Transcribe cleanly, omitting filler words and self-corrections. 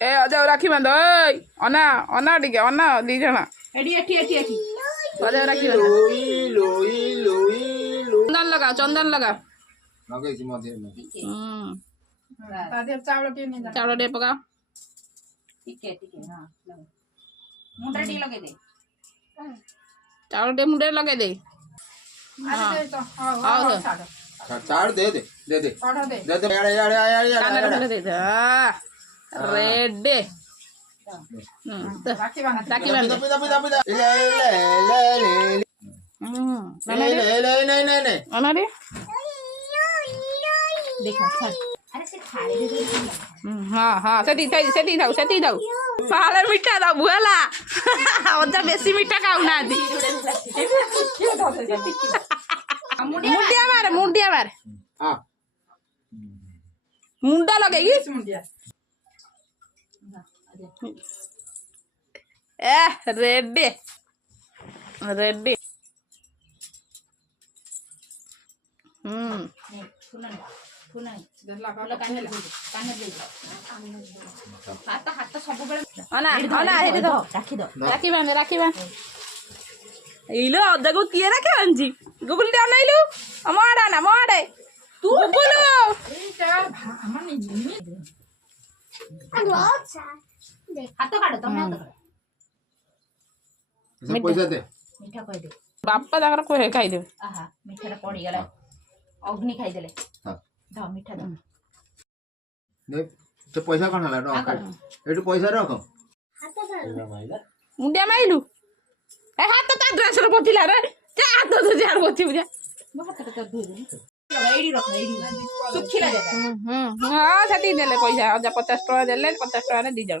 ए अजा राखी बांध अना अना टिके अना दी जना अजा राखी बांध चंदन लगा चावल टे पका चावल टे मुंडे लगे दे चार दे दे दे दे दे दे रेडी राखी बांध हाँ हाँ से थाऊ साले मीठा दबु है अजा बेसी मीठा खाऊ ना मुंडिया मारे मुंडा लगे ए रेडी रेडी राखी बांध इलो अदा को किए राखी बांधी गुगुल टे अनाइलु मोड़ा ना मोड़े तू गुगुल पैसा दे बापा ताकर कोहे खाई दे मीठा पड़ी गला अग्नि खाई देले द मीठा द तो पैसा कौन है एटू पैसा रख मुंडिया माइलु ए हाथ ता ड्रेस रे पथिला रे जा हाथ तो जाड़ पथि बुझा हाथ तो धोई दे एडी रख एडी सुखिला जगह हां सती देले पैसा 50 टका देले 50 टका रे दी जण